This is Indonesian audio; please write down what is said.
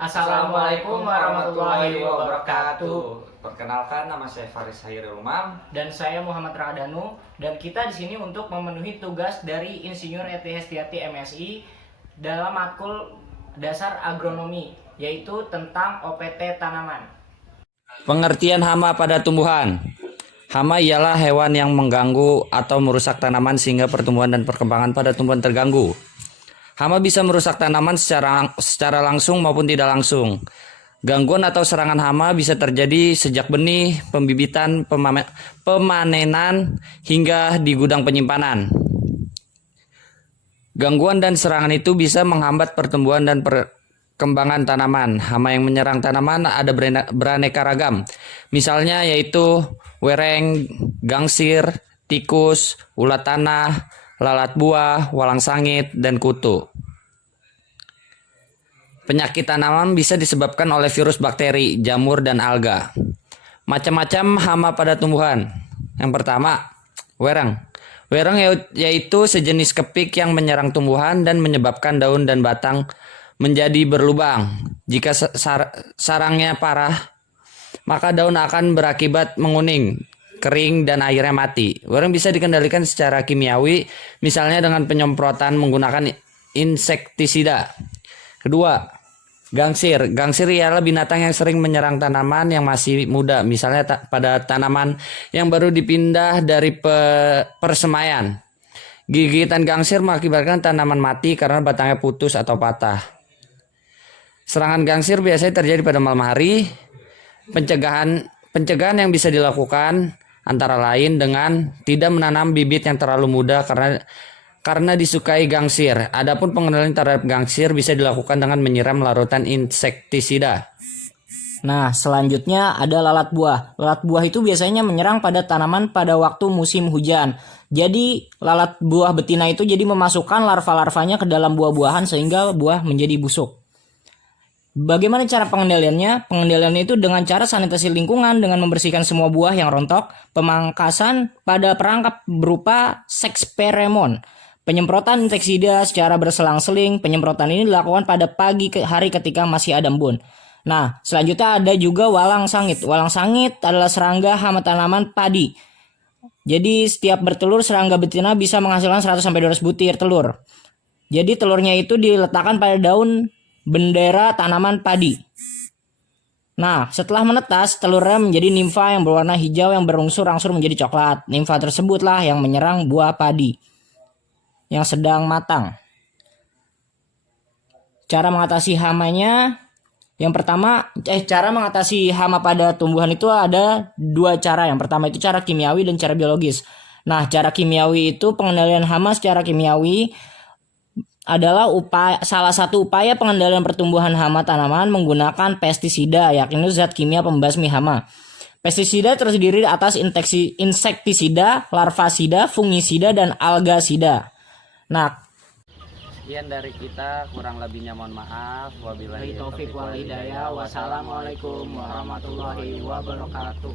Assalamualaikum warahmatullahi wabarakatuh. Perkenalkan, nama saya Faris Hairul Umam Dan saya Muhammad Radanu. Dan kita di sini untuk memenuhi tugas dari Insinyur E.T. Hestiati MSI dalam matkul dasar agronomi, yaitu tentang OPT tanaman. Pengertian hama pada tumbuhan. Hama ialah hewan yang mengganggu atau merusak tanaman sehingga pertumbuhan dan perkembangan pada tumbuhan terganggu. Hama bisa merusak tanaman secara langsung maupun tidak langsung. Gangguan atau serangan hama bisa terjadi sejak benih, pembibitan, pemanenan, hingga di gudang penyimpanan. Gangguan dan serangan itu bisa menghambat pertumbuhan dan perkembangan tanaman. Hama yang menyerang tanaman ada beraneka ragam. Misalnya yaitu wereng, gangsir, tikus, ulat tanah, lalat buah, walang sangit, dan kutu. Penyakit tanaman bisa disebabkan oleh virus, bakteri, jamur, dan alga. Macam-macam hama pada tumbuhan. Yang pertama, wereng. Wereng yaitu sejenis kepik yang menyerang tumbuhan dan menyebabkan daun dan batang menjadi berlubang. Jika sarangnya parah, maka daun akan berakibat menguning, kering, dan akhirnya mati. Wereng bisa dikendalikan secara kimiawi, misalnya dengan penyemprotan menggunakan insektisida. Kedua, gangsir. Gangsir ialah binatang yang sering menyerang tanaman yang masih muda, misalnya pada tanaman yang baru dipindah dari persemaian. Gigitan gangsir mengakibatkan tanaman mati karena batangnya putus atau patah. Serangan gangsir biasanya terjadi pada malam hari. Pencegahan yang bisa dilakukan antara lain dengan tidak menanam bibit yang terlalu muda karena disukai gangsir. Adapun pengendalian terhadap gangsir bisa dilakukan dengan menyiram larutan insektisida. Nah, selanjutnya ada lalat buah. Lalat buah itu biasanya menyerang pada tanaman pada waktu musim hujan. Jadi, lalat buah betina itu jadi memasukkan larva-larvanya ke dalam buah-buahan sehingga buah menjadi busuk. Bagaimana cara pengendaliannya? Pengendaliannya itu dengan cara sanitasi lingkungan dengan membersihkan semua buah yang rontok, pemangkasan pada perangkap berupa sekspiremon, penyemprotan insektisida secara berselang-seling. Penyemprotan ini dilakukan pada pagi hari ketika masih ada embun. Nah, selanjutnya ada juga walang sangit. Walang sangit adalah serangga hama tanaman padi. Jadi setiap bertelur serangga betina bisa menghasilkan 100-200 butir telur. Jadi telurnya itu diletakkan pada daun bendera tanaman padi. Nah, setelah menetas, telurnya menjadi nimfa yang berwarna hijau yang berangsur-angsur menjadi coklat. Nimfa tersebutlah yang menyerang buah padi yang sedang matang. Cara mengatasi hamanya, yang pertama, cara mengatasi hama pada tumbuhan itu ada dua cara. Yang pertama itu cara kimiawi dan cara biologis. Nah, cara kimiawi itu pengendalian hama secara kimiawi adalah salah satu upaya pengendalian pertumbuhan hama tanaman menggunakan pestisida, yakni zat kimia pembasmi hama. Pestisida terdiri atas insektisida, larvasida, fungisida, dan algasida. Nah, Sekian dari kita, kurang lebihnya mohon maaf. Wabillahi taufik wal hidayah. Wassalamualaikum warahmatullahi wabarakatuh.